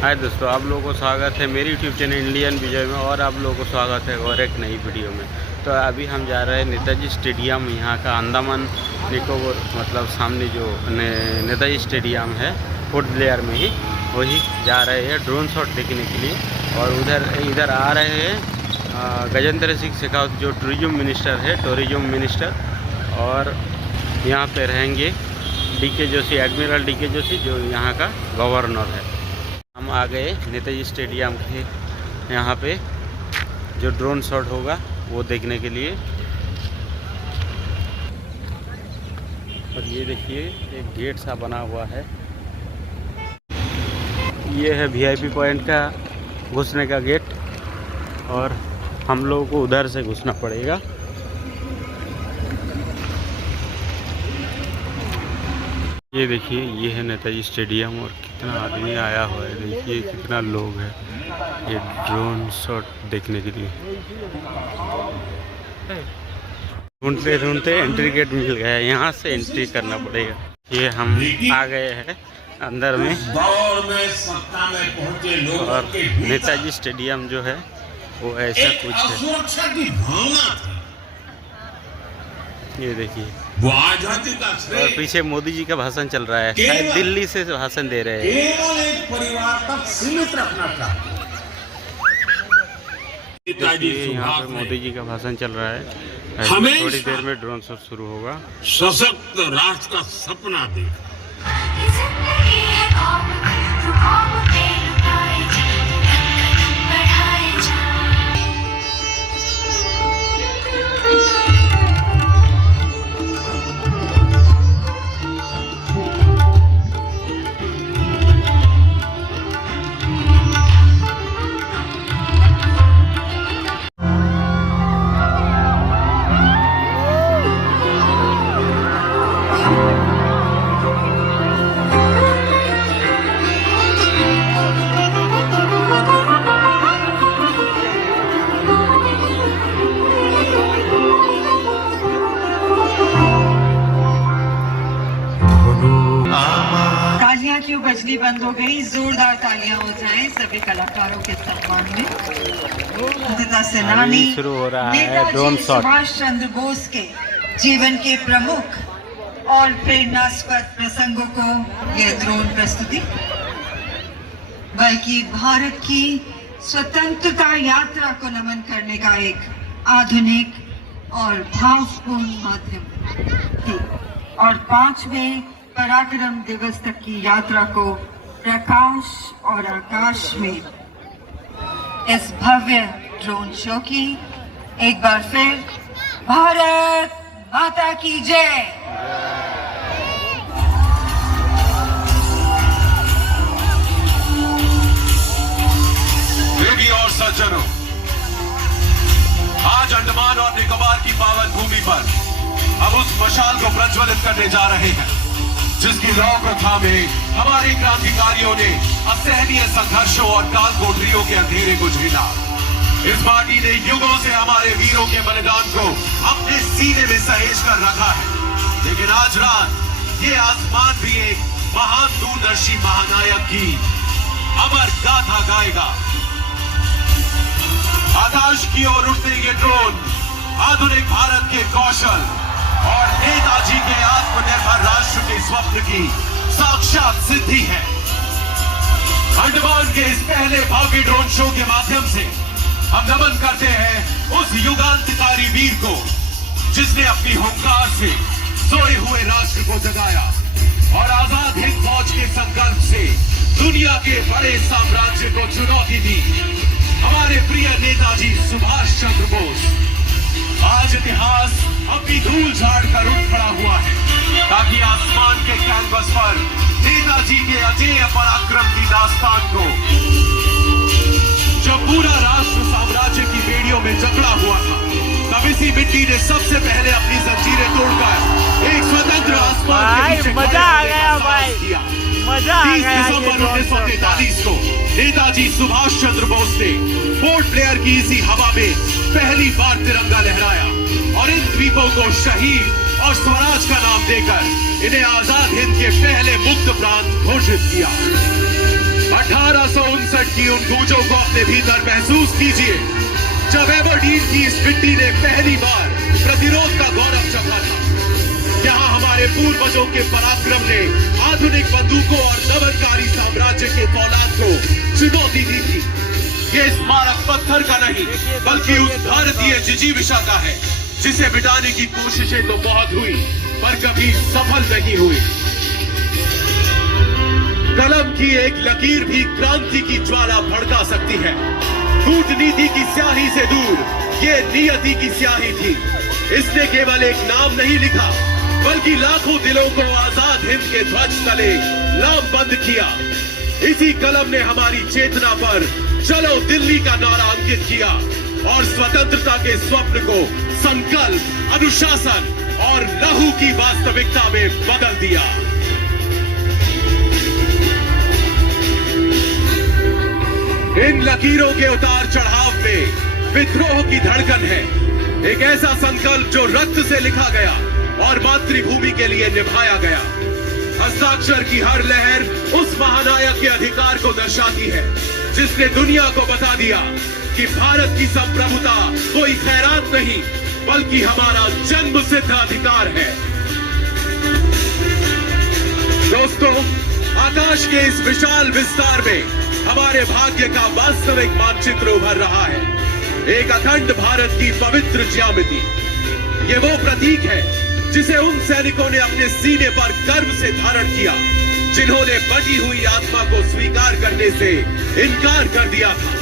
हाय दोस्तों, आप लोगों को स्वागत है मेरी यूट्यूब चैनल इंडियन विजय में और आप लोगों को स्वागत है और एक नई वीडियो में। तो अभी हम जा रहे हैं नेताजी स्टेडियम, यहाँ का अंडमान निकोबार मतलब सामने जो नेताजी स्टेडियम है पोर्ट ब्लेयर में ही, वही जा रहे हैं ड्रोन शॉट देखने के लिए। और इधर आ रहे हैं गजेंद्र सिंह शेखावत जो टूरिज्म मिनिस्टर, और यहाँ पे रहेंगे DK Joshi, admiral DK Joshi जो यहाँ का गवर्नर है। हम आ गए नेताजी स्टेडियम के यहाँ पे जो ड्रोन शॉट होगा वो देखने के लिए। और ये देखिए एक गेट सा बना हुआ है, ये है VIP पॉइंट का घुसने का गेट, और हम लोगों को उधर से घुसना पड़ेगा। ये देखिए ये है नेताजी स्टेडियम और कितना आदमी आया हुआ है, देखिए कितना लोग है ये ड्रोन शॉट देखने के लिए। ढूंढते ढूंढते एंट्री गेट मिल गया, यहाँ से एंट्री करना पड़ेगा। ये हम आ गए हैं अंदर में, और नेताजी स्टेडियम जो है वो ऐसा कुछ है, ये देखिए। वो आजादी का और पीछे मोदी जी का भाषण चल रहा है, शायद दिल्ली से भाषण दे रहे हैं। केवल एक परिवार तक सीमित रखना था। यहाँ पे मोदी जी का भाषण चल रहा है, थोड़ी देर में ड्रोन शॉट शुरू होगा। सशक्त राष्ट्र का सपना देखा, क्यों बजनी बंद हो गई, जोरदार तालियां हो जाएं सभी कलाकारों के सम्मान में। स्वतंत्रता सेनानी शुरू हो रहा है नेताजी ड्रोन शॉट। सुभाष चंद्र बोस के जीवन के प्रमुख और प्रेरणास्पद प्रसंगों को यह ड्रोन प्रस्तुति, बल्कि भारत की स्वतंत्रता यात्रा को नमन करने का एक आधुनिक और भावपूर्ण माध्यम थी, और 5वें पराक्रम दिवस तक की यात्रा को प्रकाश और आकाश में इस भव्य ड्रोन शो की एक बार फिर भारत माता की जय। देवी और सज्जनों, आज अंडमान और निकोबार की पावन भूमि पर हम उस मशाल को प्रज्वलित करने जा रहे हैं जिसकी लौ प्रथा में हमारे क्रांतिकारियों ने असहनीय संघर्षों और काल कोठरियों के अंधेरे को झेला। इस माटी ने युगों से हमारे वीरों के बलिदान को अपने सीने में सहेज कर रखा है, लेकिन आज रात ये आसमान भी एक महान दूरदर्शी महानायक की अमर गाथा गाएगा। आकाश की ओर उठते ये ड्रोन आधुनिक भारत के कौशल और नेताजी के आत्मनिर्भर राष्ट्र के स्वप्न की साक्षात सिद्धि है। अंडमान के इस पहले भव्य ड्रोन शो के माध्यम से हम नमन करते हैं उस युगांतकारी वीर को जिसने अपनी हुंकार से सोए हुए राष्ट्र को जगाया और आजाद हिंद फौज के संकल्प से दुनिया के बड़े साम्राज्य को चुनौती दी। हमारे प्रिय नेताजी सुभाष चंद्र बोस। आज इतिहास अपनी धूल झाड़ कर उठ खड़ा हुआ है ताकि आसमान के कैनवस पर नेताजी के अजेय पराक्रम की दास्तान को, जब पूरा राष्ट्र साम्राज्य की बेड़ियों में जकड़ा हुआ था, तब इसी मिट्टी ने सबसे पहले अपनी जंजीरें तोड़कर एक स्वतंत्र आसमान के नीचे मजा आ गया भाई, मजा आ गया। 30 दिसंबर 1943 को नेताजी सुभाष चंद्र बोस ने पोर्ट ब्लेयर की इसी हवा में पहली बार तिरंगा लहराया और इन द्वीपों को शहीद और स्वराज का नाम देकर इन्हें आजाद हिंद के पहले मुक्त प्रांत घोषित किया। 1819 1962 की उन गूंजों को अपने भीतर महसूस कीजिए, जब एबरडीन की इस मिट्टी ने पहली बार प्रतिरोध का गौरव चखा था। यहाँ हमारे पूर्वजों के पराक्रम ने आधुनिक बंदूकों और दमनकारी साम्राज्य के फौलाद को चुनौती दी थी। ये स्मारक पत्थर का नहीं, बल्कि उस भारतीय जिजीविषा का है, जिसे मिटाने की कोशिशें तो बहुत हुई, पर कभी सफल नहीं हुई। कलम की एक लकीर भी क्रांति की ज्वाला भड़का सकती है। कूटनीति की स्याही से दूर ये नियति की स्याही थी। इसने केवल एक नाम नहीं लिखा, बल्कि लाखों दिलों को आजाद हिंद के ध्वज तले लामबंद किया। इसी कलम ने हमारी चेतना पर चलो दिल्ली का नारा अंकित किया और स्वतंत्रता के स्वप्न को संकल्प, अनुशासन और लहू की वास्तविकता में बदल दिया। इन लकीरों के उतार चढ़ाव में विद्रोह की धड़कन है, एक ऐसा संकल्प जो रक्त से लिखा गया और मातृभूमि के लिए निभाया गया। हस्ताक्षर की हर लहर उस महानायक के अधिकार को दर्शाती है, जिसने दुनिया को बता दिया कि भारत की संप्रभुता कोई खैरात नहीं, बल्कि हमारा जन्मसिद्ध अधिकार है। दोस्तों, आकाश के इस विशाल विस्तार में हमारे भाग्य का वास्तविक मानचित्र उभर रहा है, एक अखंड भारत की पवित्र ज्यामिति। ये वो प्रतीक है जिसे उन सैनिकों ने अपने सीने पर गर्व से धारण किया, जिन्होंने बटी हुई आत्मा को स्वीकार करने से इनकार कर दिया था।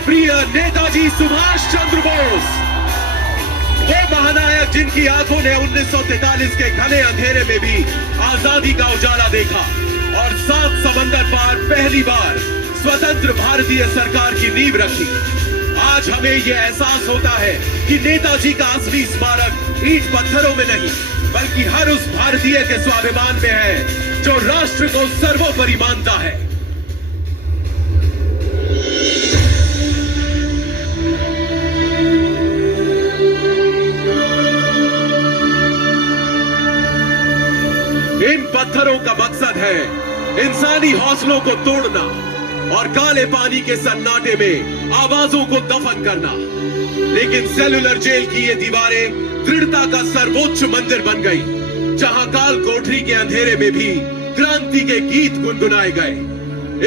प्रिय नेताजी सुभाष चंद्र बोस, वो महानायक जिनकी आंखों ने 1943 के घने अंधेरे में भी आजादी का उजाला देखा और 7 समंदर पार पहली बार स्वतंत्र भारतीय सरकार की नींव रखी। आज हमें यह एहसास होता है कि नेताजी का असली स्मारक ईंट पत्थरों में नहीं, बल्कि हर उस भारतीय के स्वाभिमान में है जो राष्ट्र को सर्वोपरि मानता है। इन पत्थरों का मकसद है इंसानी हौसलों को तोड़ना और काले पानी के सन्नाटे में आवाजों को दफन करना। लेकिन सेलुलर जेल की ये दीवारें दृढ़ता का सर्वोच्च मंदिर बन गई, जहां काल कोठरी के अंधेरे में भी क्रांति के गीत गुनगुनाए गए।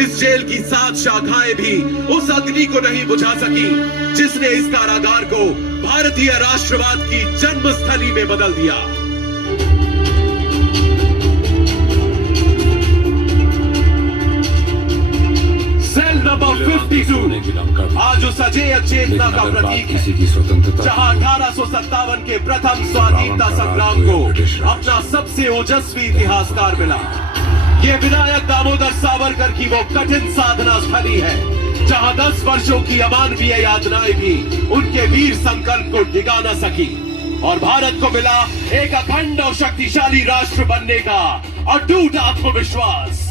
इस जेल की 7 शाखाएं भी उस अग्नि को नहीं बुझा सकी जिसने इस कारागार को भारतीय राष्ट्रवाद की जन्मस्थली में बदल दिया। नंबर 52 आज उस अजेय चेतना का प्रतीक है, जहां 1857 के प्रथम स्वाधीनता संग्राम को अपना सबसे ओजस्वी इतिहासकार मिला। ये विनायक दामोदर सावरकर की वो कठिन साधना स्थली है, जहां 10 वर्षों की अमानवीय यातनाएं भी उनके वीर संकल्प को डिगा न सकी और भारत को मिला एक अखंड और शक्तिशाली राष्ट्र बनने का अटूट आत्मविश्वास।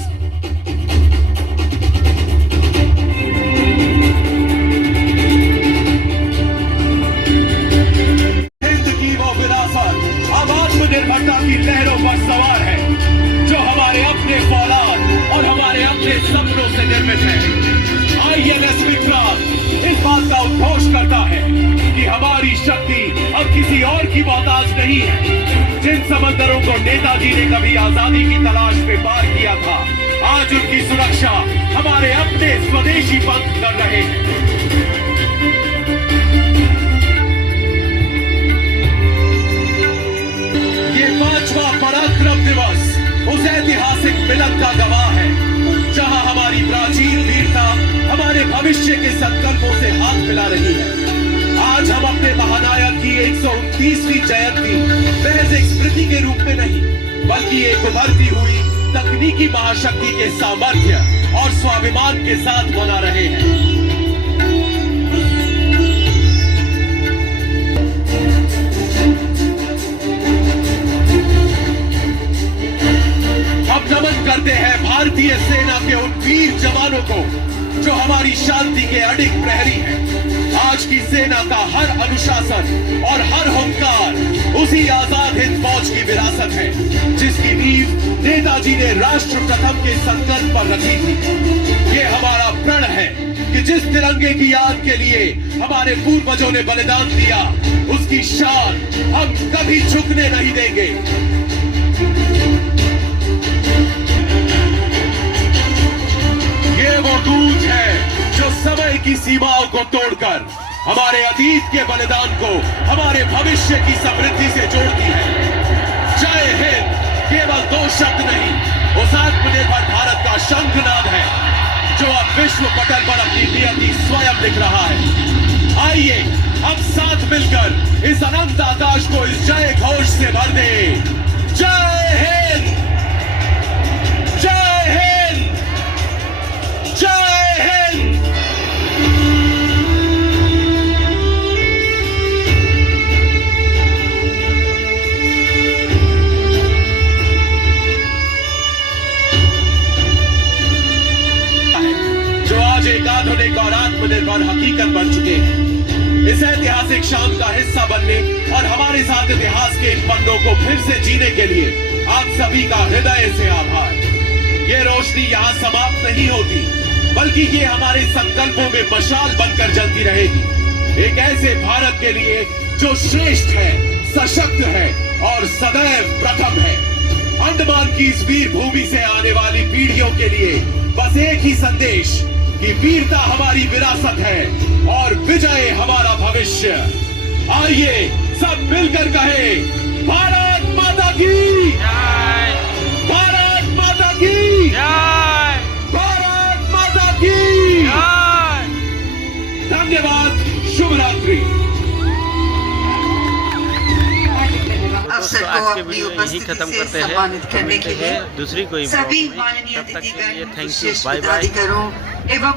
निर्भरता की लहरों पर सवार है, जो हमारे अपने फौलाद और हमारे अपने सपनों से निर्मित है। INS विक्रांत इस बात का उद्घोष करता है कि हमारी शक्ति अब किसी और की मोहताज नहीं है। जिन समंदरों को नेताजी ने कभी आजादी की तलाश में पार किया था, आज उनकी सुरक्षा हमारे अपने स्वदेशी पंथ कर रहे हैं। ये 5वां पराक्रम दिवस उस ऐतिहासिक मिलन का गवाह है, जहां हमारी प्राचीन वीरता हमारे भविष्य के संकल्पों से हाथ मिला रही है। आज हम अपने महानायक की 129वीं जयंती महज एक स्मृति के रूप में नहीं, बल्कि एक उभरती हुई तकनीकी महाशक्ति के सामर्थ्य और स्वाभिमान के साथ मना रहे हैं। करते हैं भारतीय सेना के उन वीर जवानों को जो हमारी शांति के अडिग प्रहरी हैं। आज की सेना का हर अनुशासन और हर हुंकार उसी आजाद हिंद फौज की विरासत है, जिसकी नींव नेताजी ने राष्ट्र प्रथम के संकल्प पर रखी थी। ये हमारा प्रण है कि जिस तिरंगे की याद के लिए हमारे पूर्वजों ने बलिदान दिया, उसकी शान हम कभी झुकने नहीं देंगे। ये वो गूंज है जो समय की सीमाओं को तोड़कर हमारे अतीत के बलिदान को हमारे भविष्य की समृद्धि से जोड़ती है। जय हिंद केवल दो शब्द नहीं, उस आत्मनिर्भर भारत का शंखनाद है जो अब विश्व पटल पर अपनी नियति स्वयं लिख रहा है। आइए हम साथ मिलकर इस अनंत आकाश को इस जय घोष से भर दें। जय हिंद, जय हिंद, जय हिंद। जो आज एक आधुनिक और आत्मनिर्भर हकीकत बन चुके हैं। इस ऐतिहासिक शाम का हिस्सा बनने और हमारे साथ इतिहास के इन पन्नों को फिर से जीने के लिए आप सभी का हृदय से आभार। ये रोशनी यहाँ समाप्त नहीं होती, बल्कि ये हमारे संकल्पों में मशाल बनकर जलती रहेगी। एक ऐसे भारत के लिए जो श्रेष्ठ है, सशक्त है और सदैव प्रथम है। अंडमान की इस वीर भूमि से आने वाली पीढ़ियों के लिए बस एक ही संदेश कि वीरता हमारी विरासत है और विजय हमारा भविष्य। आइए सब मिलकर कहें, भारत माता की जय, भारत माता की जय, भारत माता की जय। धन्यवाद। शुभ रात्रि। अफसर दोस्तों, को आज के अपनी वीडियो यही उपस्थिति खत्म से करते हैं। सम्मानित करने मिलते के लिए हैं दूसरी कोई सभी ब्लॉग में। माननीय तब तक के लिए अतिथिगण, थैंक यू, विशेष बाय बाय। पदाधिकारियों एवं